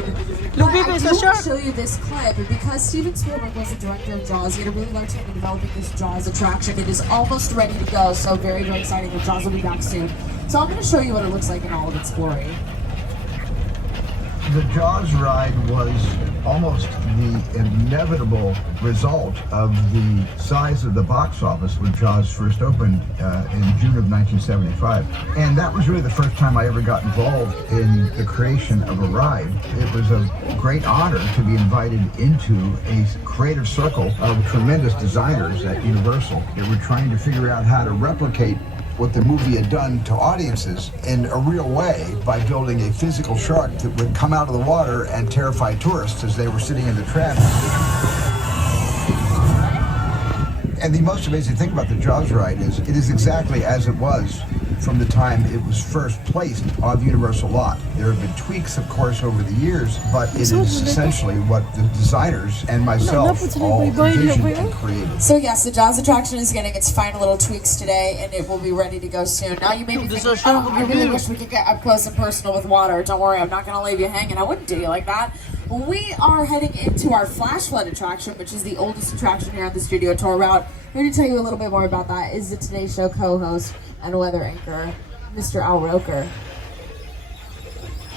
ride. But I do want to show you this clip, because Steven Spielberg was the director of Jaws. He had a really large team in developing this Jaws attraction. It is almost ready to go, so very, very exciting that Jaws will be back soon. So I'm going to show you what it looks like in all of its glory. The Jaws ride was almost the inevitable result of the size of the box office when Jaws first opened in June of 1975. And that was really the first time I ever got involved in the creation of a ride. It was a great honor to be invited into a creative circle of tremendous designers at Universal that were trying to figure out how to replicate what the movie had done to audiences in a real way by building a physical shark that would come out of the water and terrify tourists as they were sitting in the tram. And the most amazing thing about the Jaws ride is it is exactly as it was from the time it was first placed on the Universal lot. There have been tweaks, of course, over the years, but it is essentially what the designers and myself all envisioned and created. So yes, the Jaws attraction is getting its final little tweaks today, and it will be ready to go soon. Now you may be thinking, oh, I really wish we could get up close and personal with water. Don't worry, I'm not going to leave you hanging. I wouldn't do you like that. We are heading into our flash flood attraction, which is the oldest attraction here on the studio tour route. Here to tell you a little bit more about that is the Today Show co-host and weather anchor, Mr. Al Roker.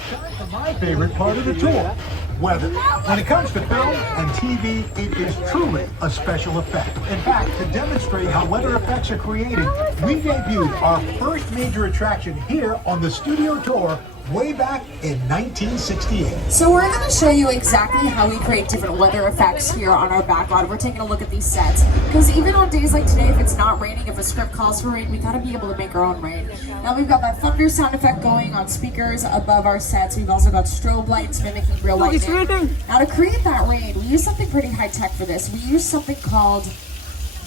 Time for my favorite part of the tour, weather. When it comes to film and TV, it is truly a special effect. In fact, to demonstrate how weather effects are created, we debuted our first major attraction here on the studio tour way back in 1968. So we're going to show you exactly how we create different weather effects here on our backlot. We're taking a look at these sets, because even on days like today, if it's not raining, if a script calls for rain, we got to be able to make our own rain. Now we've got that thunder sound effect going on speakers above our sets. We've also got strobe lights mimicking real lightning. Now to create that rain, we use something pretty high tech for this. We use something called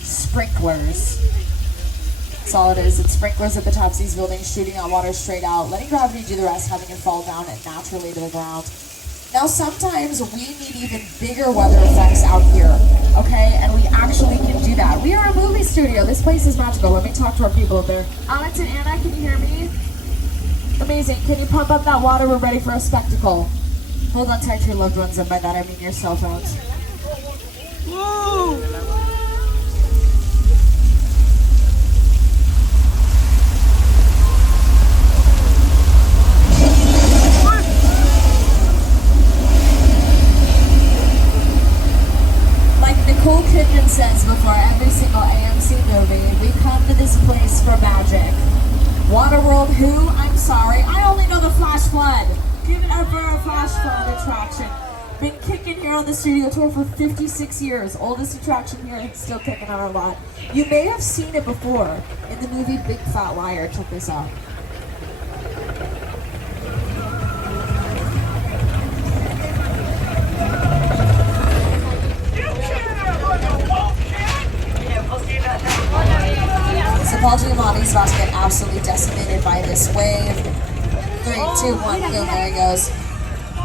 sprinklers. That's all it is. It's sprinklers at the tops of these buildings, shooting out water straight out, letting gravity do the rest, having it fall down and naturally to the ground. Now sometimes we need even bigger weather effects out here, okay? And we actually can do that. We are a movie studio. This place is magical. Let me talk to our people up there. Alex and Anna, can you hear me? Amazing. Can you pump up that water? We're ready for a spectacle. Hold on tight to your loved ones, and by that I mean your cell phones. Whoa! Nicole Kidman says before every single AMC movie, we come to this place for magic. Waterworld who? I'm sorry, I only know the Flash Flood. Give it up for our Flash Flood attraction. Been kicking here on the studio tour for 56 years. Oldest attraction here, it's still kicking on our lot. You may have seen it before in the movie Big Fat Liar. Check this out. So Paul Giamatti's about to get absolutely decimated by this wave. 3, 2, 1, boom, there he goes.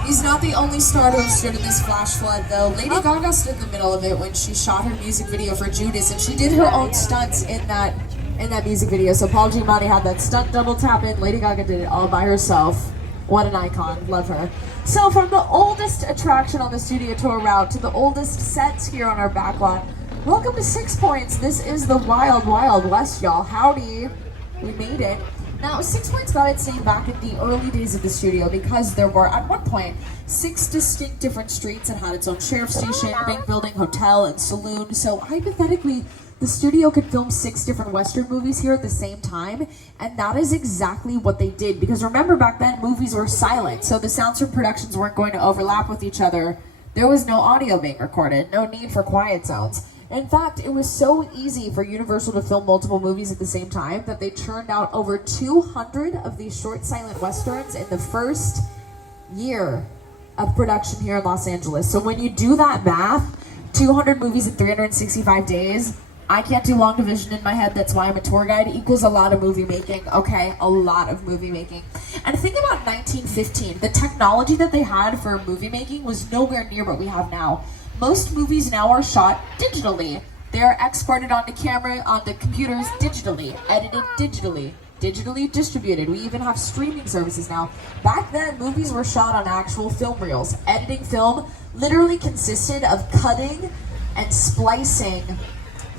He's not the only star to have stood in this flash flood, though. Lady Gaga stood in the middle of it when she shot her music video for Judas, and she did her own stunts in that music video. So Paul Giamatti had that stunt double tap in. Lady Gaga did it all by herself. What an icon. Love her. So from the oldest attraction on the studio tour route to the oldest sets here on our backlot, welcome to 6 Points. This is the Wild Wild West, y'all. Howdy. We made it. Now, 6 Points got its name back in the early days of the studio because there were, at one point, 6 distinct different streets and had its own sheriff station, bank building, hotel, and saloon. So, hypothetically, the studio could film 6 different Western movies here at the same time, and that is exactly what they did. Because remember, back then, movies were silent, so the sounds from productions weren't going to overlap with each other. There was no audio being recorded, no need for quiet zones. In fact, it was so easy for Universal to film multiple movies at the same time that they churned out over 200 of these short silent westerns in the first year of production here in Los Angeles. So when you do that math, 200 movies in 365 days, I can't do long division in my head, that's why I'm a tour guide, equals a lot of movie making, okay? A lot of movie making. And think about 1915. The technology that they had for movie making was nowhere near what we have now. Most movies now are shot digitally. They're exported onto camera, onto computers digitally, edited digitally. digitally distributed. We even have streaming services now. Back then, movies were shot on actual film reels. Editing film literally consisted of cutting and splicing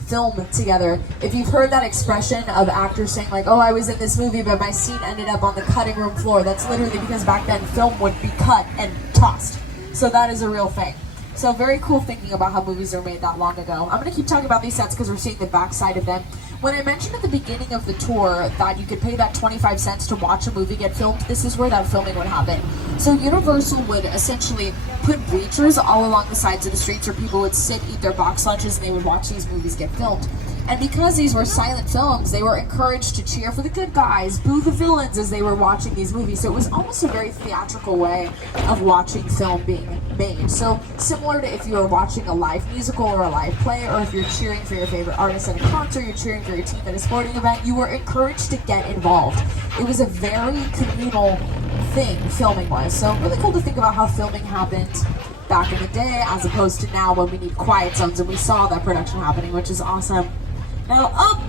film together. If you've heard that expression of actors saying like, oh, I was in this movie but my scene ended up on the cutting room floor, that's literally because back then film would be cut and tossed. So that is a real thing. So very cool thinking about how movies are made that long ago. I'm going to keep talking about these sets because we're seeing the backside of them. When I mentioned at the beginning of the tour that you could pay that 25 cents to watch a movie get filmed, this is where that filming would happen. So Universal would essentially put bleachers all along the sides of the streets where people would sit, eat their box lunches, and they would watch these movies get filmed. And because these were silent films, they were encouraged to cheer for the good guys, boo the villains as they were watching these movies. So it was almost a very theatrical way of watching film being made. So similar to if you were watching a live musical or a live play, or if you're cheering for your favorite artist at a concert, you're cheering for your team at a sporting event, you were encouraged to get involved. It was a very communal thing, filming was. So really cool to think about how filming happened back in the day as opposed to now when we need quiet zones, and we saw that production happening, which is awesome. Now up!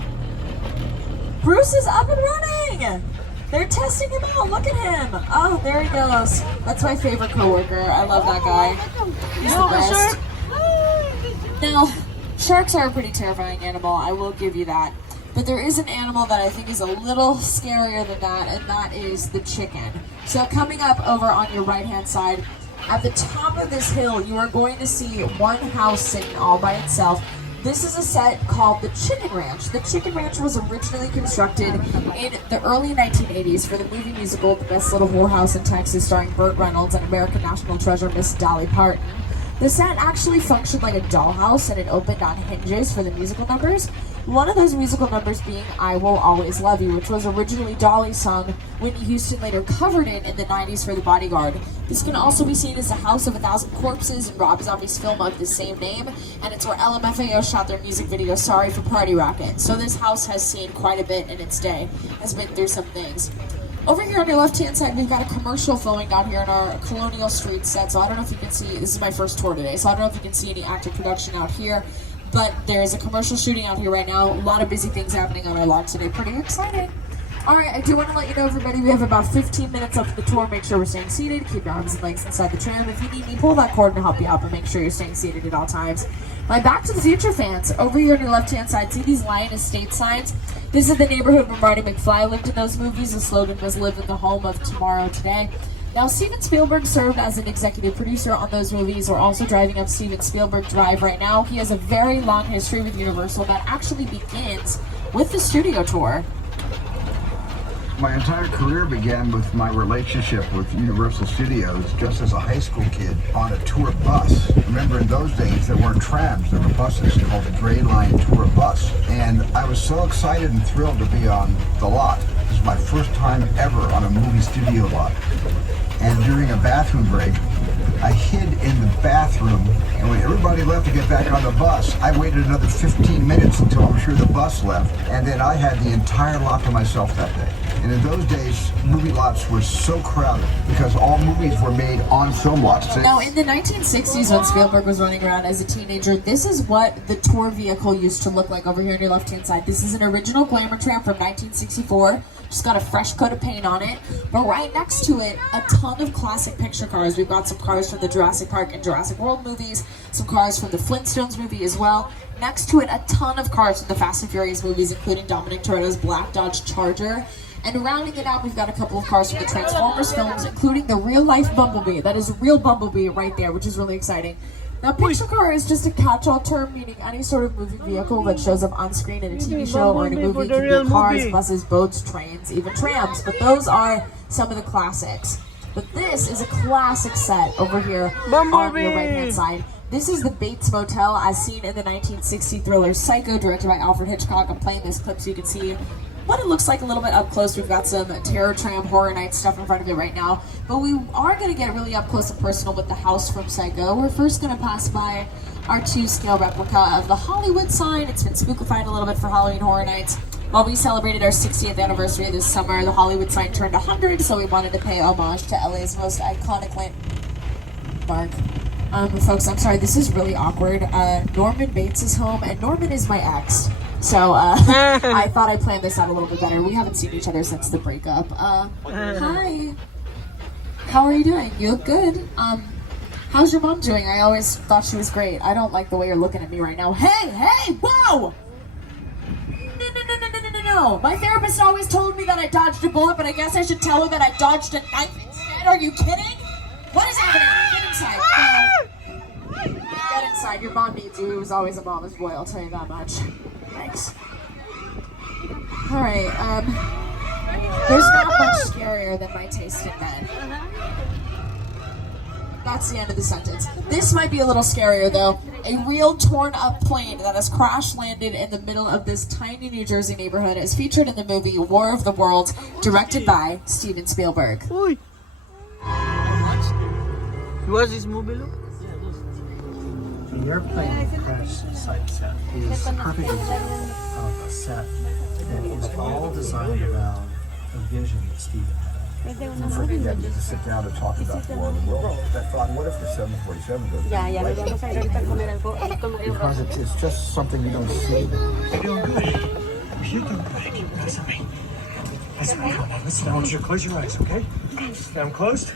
Bruce is up and running! They're testing him out, look at him! Oh, there he goes. That's my favorite coworker. I love that guy. He's the best. Now, sharks are a pretty terrifying animal, I will give you that. But there is an animal that I think is a little scarier than that, and that is the chicken. So coming up over on your right-hand side, at the top of this hill, you are going to see one house sitting all by itself. This is a set called the Chicken Ranch. The Chicken Ranch was originally constructed in the early 1980s for the movie musical The Best Little Whorehouse in Texas, starring Burt Reynolds and American National Treasure Miss Dolly Parton. The set actually functioned like a dollhouse, and it opened on hinges for the musical numbers. One of those musical numbers being I Will Always Love You, which was originally Dolly's song. Whitney Houston later covered it in the 90s for The Bodyguard. This can also be seen as the House of 1,000 Corpses in Rob Zombie's film of the same name, and it's where LMFAO shot their music video Sorry for Party Rocket. So this house has seen quite a bit in its day, has been through some things. Over here on your left-hand side, we've got a commercial filming down here in our Colonial Street set, so I don't know if you can see, this is my first tour today, so I don't know if you can see any active production out here, but there's a commercial shooting out here right now. A lot of busy things happening on our lot today. Pretty exciting. Alright, I do want to let you know, everybody, we have about 15 minutes up to the tour. Make sure we're staying seated. Keep your arms and legs inside the tram. If you need me, pull that cord to help you out, but make sure you're staying seated at all times. My Back to the Future fans, over here on your left-hand side, see these Lion Estate signs? This is the neighborhood where Marty McFly lived in those movies. The slogan was "Live in the home of tomorrow today." Now, Steven Spielberg served as an executive producer on those movies. We're also driving up Steven Spielberg Drive right now. He has a very long history with Universal that actually begins with the studio tour. My entire career began with my relationship with Universal Studios just as a high school kid on a tour bus. Remember, in those days there weren't trams, there were buses called a Gray Line tour bus. And I was so excited and thrilled to be on the lot. This was my first time ever on a movie studio lot. And during a bathroom break, I hid in the bathroom, and when everybody left to get back on the bus, I waited another 15 minutes until I'm sure the bus left, and then I had the entire lot to myself that day. And in those days, movie lots were so crowded because all movies were made on film lots. Now, in the 1960s, when Spielberg was running around as a teenager, this is what the tour vehicle used to look like over here on your left-hand side. This is an original Glamour tram from 1964. Just got a fresh coat of paint on it. But right next to it, a ton of classic picture cars. We've got some cars from the Jurassic Park and Jurassic World movies, some cars from the Flintstones movie as well. Next to it, a ton of cars from the Fast and Furious movies, including Dominic Toretto's black Dodge Charger. And rounding it out, we've got a couple of cars from the Transformers films, including the real-life Bumblebee. That is a real Bumblebee right there, which is really exciting. Now, picture car is just a catch-all term meaning any sort of moving vehicle that shows up on screen in a TV show or in a movie. It can be cars, buses, boats, trains, even trams. But those are some of the classics. But this is a classic set over here on your right-hand side. This is the Bates Motel as seen in the 1960 thriller Psycho, directed by Alfred Hitchcock. I'm playing this clip so you can see what it looks like a little bit up close. We've got some Terror Tram Horror Night stuff in front of it right now, but we are going to get really up close and personal with the house from Psycho. We're first going to pass by our 2-scale replica of the Hollywood sign. It's been spookified a little bit for Halloween Horror Nights. While we celebrated our 60th anniversary this summer, the Hollywood sign turned 100, so we wanted to pay homage to LA's most iconic landmark. Folks, I'm sorry, this is really awkward. Norman Bates is home, and Norman is my ex. So I thought I planned this out a little bit better. We haven't seen each other since the breakup. Hi. How are you doing? You look good. How's your mom doing? I always thought she was great. I don't like the way you're looking at me right now. Hey, whoa! No. My therapist always told me that I dodged a bullet, but I guess I should tell her that I dodged a knife instead. Are you kidding? What is happening? Get inside. Get inside. Your mom needs you. He was always a mama's boy, I'll tell you that much. Thanks. Alright, there's not much scarier than my taste in men. That's the end of the sentence. This might be a little scarier though. A real torn up plane that has crash landed in the middle of this tiny New Jersey neighborhood is featured in the movie War of the Worlds, directed by Steven Spielberg. Uy! What's this movie, look? The airplane crash site set is a perfect example of a set that is all designed around a vision that Steven had. Forget that, to sit down and talk about the War of the Worlds. That thought, what if the 747 goes down? Because it's just something you don't see. You're doing good. You're doing good. Keep listen to me. Listen, now listen. I want you to close your eyes, okay? Now I'm closed.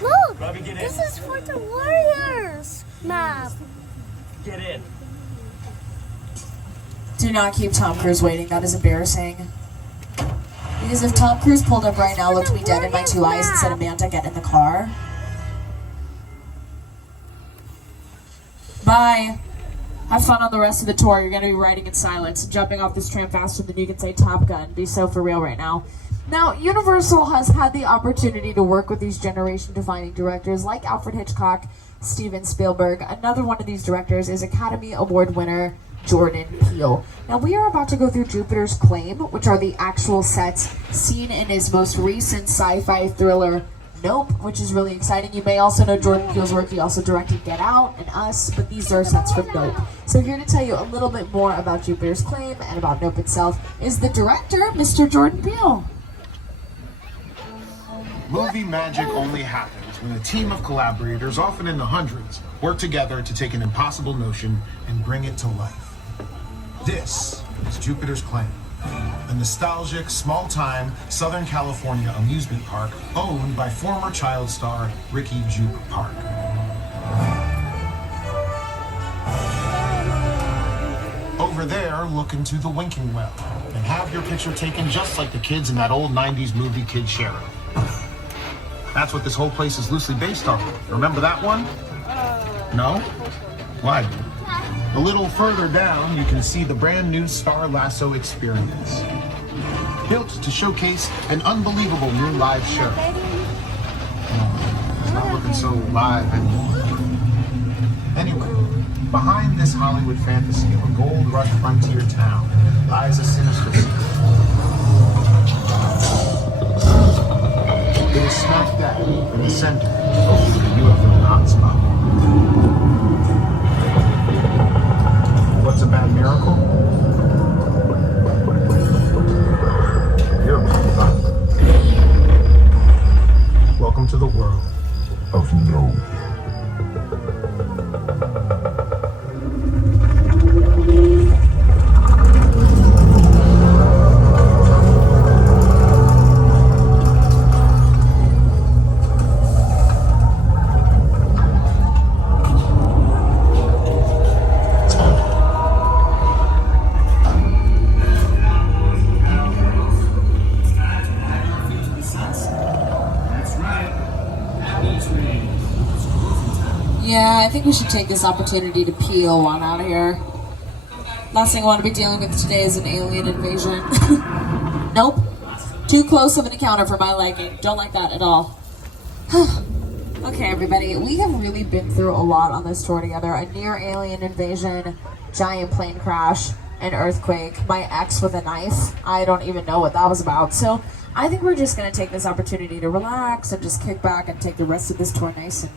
Look! Bobby, get in. This is for the Warriors map. Get in. Do not keep Tom Cruise waiting, that is embarrassing. Because if Tom Cruise pulled up right now, looked me dead in my two eyes and said, Amanda, get in the car. Bye. Have fun on the rest of the tour. You're going to be riding in silence, jumping off this tram faster than you can say Top Gun. Be so for real right now. Now, Universal has had the opportunity to work with these generation-defining directors like Alfred Hitchcock, Steven Spielberg. Another one of these directors is Academy Award winner Jordan Peele. Now, we are about to go through Jupiter's Claim, which are the actual sets seen in his most recent sci-fi thriller, Nope, which is really exciting. You may also know Jordan Peele's work. He also directed Get Out and Us, but these are sets from Nope. So here to tell you a little bit more about Jupiter's Claim and about Nope itself is the director, Mr. Jordan Peele. Movie magic only happens when a team of collaborators, often in the hundreds, work together to take an impossible notion and bring it to life. This is Jupiter's Claim, a nostalgic, small-time Southern California amusement park owned by former child star Ricky Jupe Park. Over there, look into the winking well and have your picture taken just like the kids in that old 90s movie Kid Sheriff. That's what this whole place is loosely based on. Remember that one? No? Why? A little further down, you can see the brand new Star Lasso experience. Built to showcase an unbelievable new live show. It's not looking so live anymore. Anyway, behind this Hollywood fantasy of a gold rush frontier town lies a sinister secret. It is smack dab in the center of the UFO hotspot. What's a bad miracle? You're about welcome to the world of no. Yeah, I think we should take this opportunity to peel on out of here. Last thing I want to be dealing with today is an alien invasion. Nope. Too close of an encounter for my liking. Don't like that at all. Okay, everybody. We have really been through a lot on this tour together. A near alien invasion, giant plane crash, an earthquake, my ex with a knife. I don't even know what that was about. So I think we're just going to take this opportunity to relax and just kick back and take the rest of this tour nice and